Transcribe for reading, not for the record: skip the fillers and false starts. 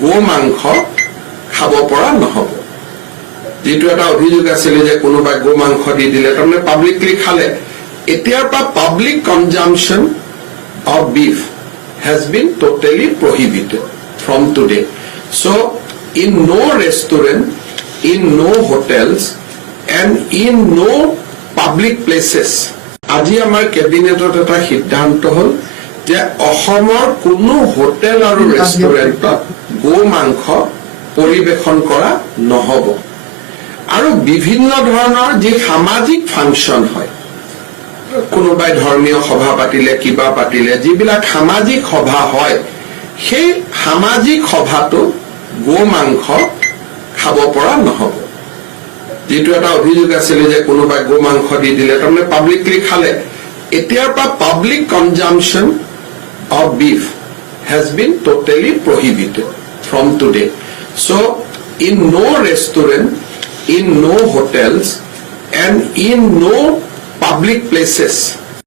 গো মাংস খাব পৰা নহব যেটো এটা অভিযোগ আছিল যে কোনোবা গো মাংস দি দিলে তাৰমানে পাব্লিকলি খালে এতিয়াৰ পৰা public consumption of beef has been totally prohibited from today. So, in no restaurant, in no hotels, and in no public places, আজি আমাৰ কেবিনেটত এটা সিদ্ধান্ত হল যে অসমৰ কোনো হোটেল আৰু ৰেষ্টুৰেণ্টত গো মাংস পৰিবেশন কৰা নহব আৰু বিভিন্ন ধৰণৰ যে সামাজিক ফাংচন হয় কোনোবাই ধৰ্মীয় সভা পাতিলে কিবা পাতিলে যিবিলাক সামাজিক সভা হয় সেই সামাজিক সভাটো গো মাংস খাব পৰা নহব যেটো এটা অভিযোগ আছিল যে কোনোবাই গো মাংস দি দিলে তাৰমানে পাব্লিকলি খালে এতিয়াৰ পৰা public consumption of beef has been totally prohibited from today. So, in no restaurant, in no hotels, and in no public places